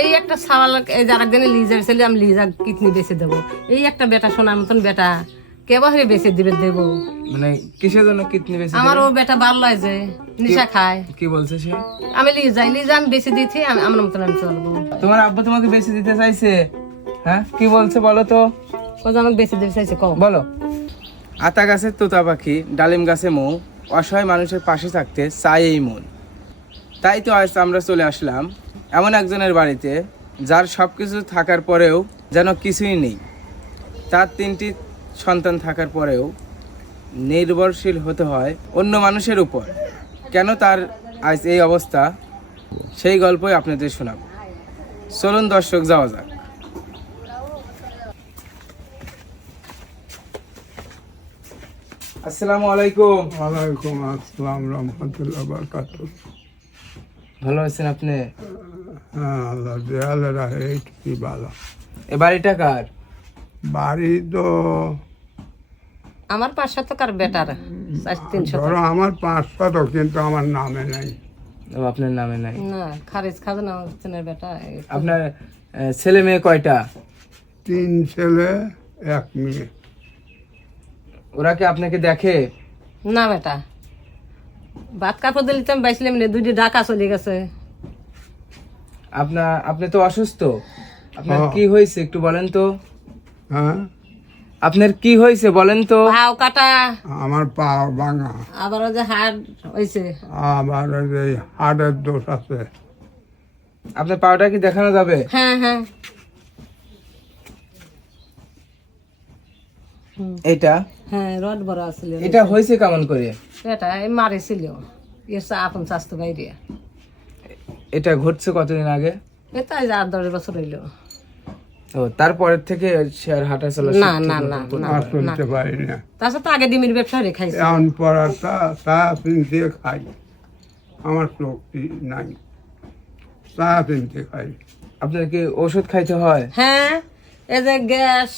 এই একটা সওয়াল এই যারা দিনে লিজার ছেলে আমি লিজা কিডনি বেঁচে দেবো। এই একটা বেটা শোনার মতন বেটা কেবারে বেঁচে দিবে দেবো। মানে কিসের জন্য কিডনি বেশি আমার ও বেটা বার লয় যে নিশা খায়। কি বলছে সে? আমি লিজাই লিজা আমি দিচ্ছি আমি আমার মতন আমি চলবো। তোমার আব্বা তোমাকে বেশি দিতে চাইছে? হ্যাঁ? কি বলছে বলো তো? কত আমাকে বেশি দিতে চাইছে কম বলো। আতা গাছের তোতা পাখি ডালিম গাছে মৌ অসহায় মানুষের পাশে থাকতে চাই এই মন। তাই তো আজ আমরা চলে আসলাম এমন একজনের বাড়িতে যার সব কিছু থাকার পরেও যেন কিছুই নেই। তার তিনটি সন্তান থাকার পরেও নির্ভরশীল হতে হয় অন্য মানুষের উপর। কেন তার আজ এই অবস্থা? সেই গল্পই আপনাদের শোনাব। চলুন দর্শক যাওয়া যাক। আসসালামু আলাইকুম। ওয়ালাইকুম আসসালাম রহমতুল্লাহ বরকাত ভালো আছেন আপনি? হ্যাঁ আল্লাহ দেয়ালে রাখে এইটুকুই ভালো এ বাড়িটা কার? বাড়ি তো আমার বেটার ধরো তো কিন্তু আমার নামে নেই। ও, আপনার নামে নাই? না খারিজ খাজনা হোসেনের বেটা আপনার আহ, ছেলে মেয়ে কয়টা? তিন ছেলে এক মেয়ে। ওরা কি আপনাকে দেখে? না বেটা। ভাত কাপড় দিলে তো আমি বাইছিলাম না দুইটি ডাকা চলে গেছে। আপনার আপনি তো অসুস্থ। আপনার হ্যাঁ। কি হয়েছে একটু বলেন তো? হ্যাঁ? আপনার কি হয়েছে বলেন তো? পাও কাটা। আমার পা ভাঙা। আবার ওই যে হাড় হয়েছে। আবার ওই যে হাড়ের দোষ আছে। আপনার পাওটা কি দেখানো যাবে? হ্যাঁ হ্যাঁ। এটা? হ্যাঁ রড বড় আসছিল এটা হয়েছে কেমন করে? এটা এই মারিছিল এসে আপন স্বাস্থ্য বাইরে। এটা ঘটছে কতদিন আগে? এটা আট দশ বছর হইল। ও তারপরের থেকে আর হাঁটা চলা না না না না চলতে পারি না। তাছাড়া তো আগে ডিমের ব্যবসা রে খাইছে এমন পড়াটা চা কিনতে খাই। আমার শক্তি নাই। চা কিনতে খাই। আপনার কি ওষুধ খাইতে হয়? হ্যাঁ এই যে গ্যাস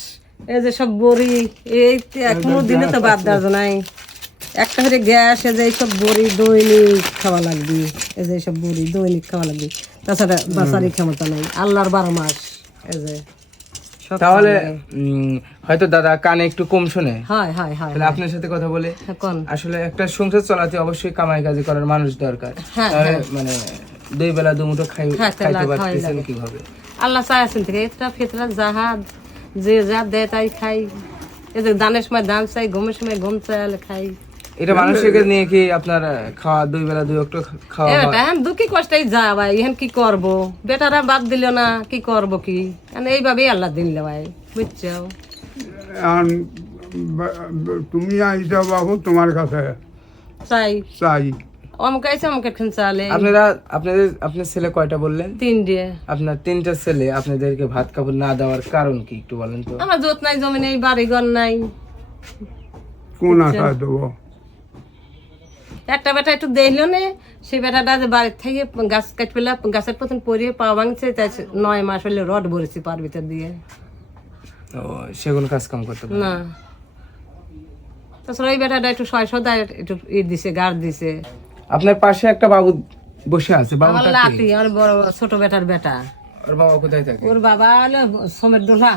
এই যে সব বড়ি এই তো কোনো দিনে তো বাদ দেওয়া নাই। একটা করে গ্যাস এই যে সব বড়ি দৈনিক খাওয়া লাগবে। এই যে সব বড়ি দৈনিক খাওয়া লাগবে। তাছাড়া বাঁচারি ক্ষমতা নাই। আল্লাহর বারো মাস এই যে তাহলে হয়তো দাদা কানে একটু কম শুনে। হয় হয় হয় তাহলে আপনার সাথে কথা বলে। আসলে একটা সংসার চালাতে অবশ্যই কামাই কাজে করার মানুষ দরকার। হ্যাঁ, তাহলে মানে দুই বেলা দু দুমুঠো খাই খাইতে পারতেছেন কীভাবে? আল্লাহ চাই আছেন থেকে এটা ফেতরা জাহাজ যে যা দেয় তাই খাই। এই যে দানের সময় দান চাই ঘুমের সময় ঘুম চাইলে খাই। এটা মানুষকে নিয়ে কি আপনার খাওয়া দুই বেলা দুই একটু খাওয়া হয়? এটা এখন দুঃখী কষ্টেই যা ভাই এখন কি করব? বেটারা বাদ দিল না কি করব কি? এখন এইভাবেই আল্লাহ দিন ভাই বুঝছ? তুমি আইসা বাবু তোমার কাছে। চাই। চাই। অমুক আইসে অমুক এখন চালে। আপনারা আপনাদের আপনার ছেলে কয়টা বললেন? তিন দিয়ে আপনার তিনটা ছেলে আপনাদেরকে ভাত কাপড় না দেওয়ার কারণ কি একটু বলেন তো। আমার জোত নাই জমি নেই বাড়ি ঘর নাই। কোন আশা দেবো? একটা বেটা একটু দেখল নে সেই বেটাটা যে বাড়ির থেকে গাছ কাট পেলে গাছের প্রথম পরিয়ে পা ভাঙছে তাই নয় মাস হলে রড ভরেছি পার ভিতর দিয়ে। সেগুলো কাজ কাম করতে না। তাছাড়া ওই বেটাটা একটু সদা একটু ই দিছে গাড় দিছে। আপনার পাশে একটা বাবু বসে আছে আমার বাবুটা কি? লাতি আমার বড় ছোট বেটার বেটা। ওর বাবা কোথায় থাকে? ওর বাবা হলো সমের ডোলা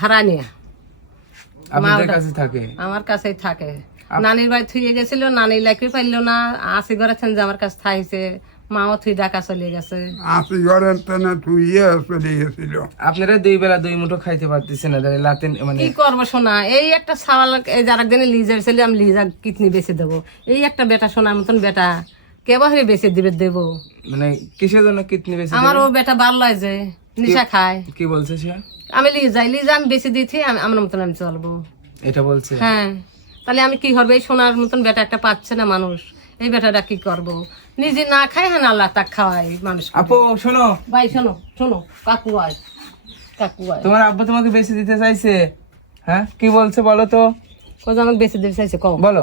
হারানিয়া। আপনাদের কাছে থাকে? আমার কাছেই থাকে। নানির বাড়ি থুয়ে গেছিল নানি লাইকরি পাইলো না আসি করেছেন যে আমার কাছে থাইছে মাও থুই ডাকা চলে গেছে। আশি ঘরের তেনে তুইয়ে চলে গেছিল। আপনারা দুই বেলা দুই মুঠো খাইতে পারতেছেন না তাহলে লাতেন মানে কি করব শোনা এই একটা সাওয়াল এই যারা দিনে লিজার ছেলে আমি লিজা কিডনি বেঁচে দেবো। এই একটা বেটা শোনার মতন বেটা কেবারে বেঁচে দিবে দেবো। মানে কিসের জন্য কিডনি বেশি আমার ও বেটা বার লয় যে নিশা খায়। কি বলছে সে? আমি লিজাই লিজা আমি বেশি দিয়েছি আমি আমার মতন আমি চলবো। এটা বলছে? হ্যাঁ। তাহলে আমি কি করব? এই সোনার মতন বেটা একটা পাচ্ছে না মানুষ। এই বেটাটা কি করব? নিজে না খায় হ্যাঁ আল্লাহ তাক খাওয়াই মানুষ আপু শোনো। ভাই শোনো শোনো কাকু আয়। কাকু আয়। তোমার আব্বা তোমাকে বেশি দিতে চাইছে। হ্যাঁ? কি বলছে বলো তো? কত আমাকে বেশি দিতে চাইছে কও। বলো।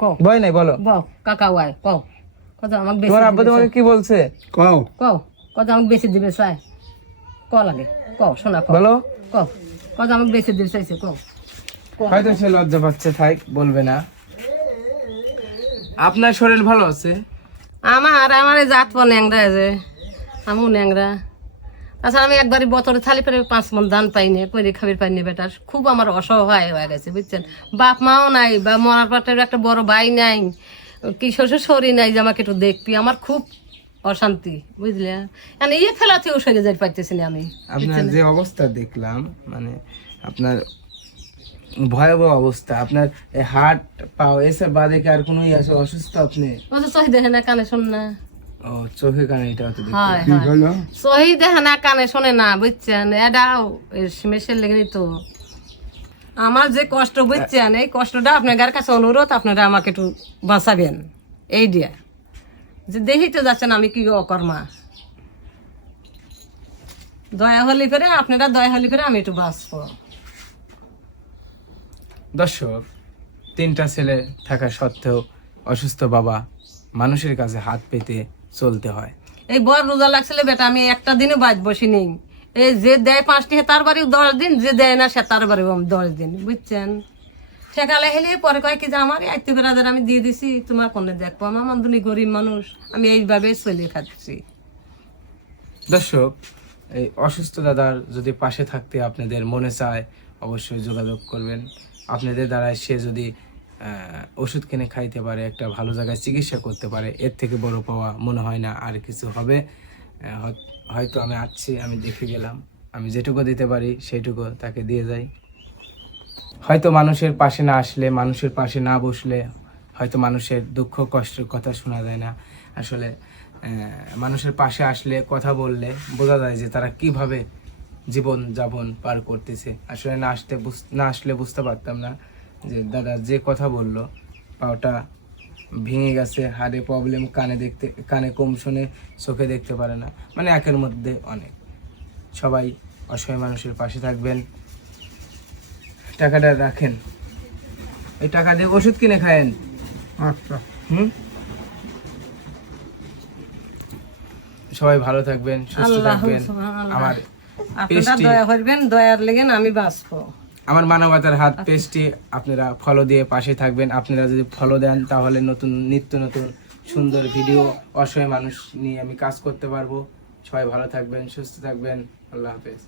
কও। ভয় নাই বলো। বউ কাকা আয় কও। কত আমাকে বেশি তোমার আব্বা তোমাকে কি বলছে? কও। কও কত আমাকে বেশি দিবে চাই ক লাগে। কও শোনা কও। বলো। কও কত আমাকে বেশি দিবে চাইছে কও। হয়তো সে লজ্জা পাচ্ছে থাক বলবে না। আপনার শরীর ভালো আছে? আমার আমার জাত পর ন্যাংরা যে। আমিও ন্যাংরা। আচ্ছা আমি একবারই বছরে থালি পেরে পাঁচ মন ধান পাইনি করে খাবির পাইনি বেটার। খুব আমার অসহায় হয়ে গেছে বুঝছেন? বাপ মাও নাই বা মরার পাটের একটা বড় ভাই নাই কি শ্বশুর শরীর নাই যে আমাকে একটু দেখবি। আমার খুব অশান্তি বুঝলে? মানে ইয়ে খেলাতেও সরে যাই পারতেছি না আমি আপনার যে অবস্থা দেখলাম মানে আপনার ভয়াবহ অবস্থা। আপনার এই হাট পাও এসে বাদে কি আর কোনো আছে? অসুস্থ আপনি? ও তো সহি দেখে না কানে শোন না। ও চোখে কানে এটা হতে দেখতে কি হলো? সহি দেখে না কানে শোনে না বুঝছেন? এটাও মেশের লেগে তো আমার যে কষ্ট বুঝছেন? এই কষ্টটা আপনার কাছে অনুরোধ আপনারা আমাকে একটু বাঁচাবেন। এই দিয়া। যে দেখি তো যাচ্ছেন আমি কি অকর্মা। দয়া হলি করে আপনারা দয়া হলি করে আমি একটু বাঁচবো। দর্শক তিনটা ছেলে থাকা সত্ত্বেও অসুস্থ বাবা মানুষের কাছে হাত পেতে চলতে হয়। এই বর রোজা লাগছিল বেটা আমি একটা দিনও বাজ বসি নেই। এই যে দেয় পাঁচটি তার বাড়িও দশ দিন যে দেয় না সে তার বাড়িও দশ দিন বুঝছেন? ঠেকালে হেলে পরে কয় কি যে আমার আত্মীয় বেড়াদের আমি দিয়ে দিছি তোমার কোনে দেখব? আমার মান্দুনি গরিব মানুষ আমি এইভাবে চলে খাচ্ছি। দর্শক এই অসুস্থ দাদার যদি পাশে থাকতে আপনাদের মনে চায় অবশ্যই যোগাযোগ করবেন। আপনাদের দ্বারা সে যদি ওষুধ কিনে খাইতে পারে, একটা ভালো জায়গায় চিকিৎসা করতে পারে, এর থেকে বড় পাওয়া মনে হয় না আর কিছু হবে। হয়- হয়তো আমি আসছি, আমি দেখে গেলাম। আমি যেটুকু দিতে পারি, সেইটুকু তাকে দিয়ে যাই। হয়তো মানুষের পাশে না আসলে, মানুষের পাশে না বসলে হয়তো মানুষের দুঃখ, কষ্টের কথা শোনা যায় না। আসলে মানুষের পাশে আসলে কথা বললে বোঝা যায় যে তারা কীভাবে জীবন যাপন পার করতেছে। আসলে না আসতে বুঝ- না আসলে বুঝতে পারতাম না যে দাদা যে কথা বলল পাওটা ভেঙে গেছে হাড়ে প্রবলেম কানে দেখতে কানে কম শুনে চোখে দেখতে পারে না। মানে একের মধ্যে অনেক। সবাই অসহায় মানুষের পাশে থাকবেন। টাকাটা রাখেন। এই টাকা দিয়ে ওষুধ কিনে খায়েন। আচ্ছা। হুম? সবাই ভালো থাকবেন সুস্থ থাকবেন। আমার আপনারা দয়া করবেন দয়ার লেগেন আমি বাঁচবো। আমার মানবতার হাত পেস্টি আপনারা ফলো দিয়ে পাশে থাকবেন। আপনারা যদি ফলো দেন তাহলে নতুন নিত্য নতুন সুন্দর ভিডিও অসহায় মানুষ নিয়ে আমি কাজ করতে পারব। সবাই ভালো থাকবেন সুস্থ থাকবেন। আল্লাহ হাফেজ।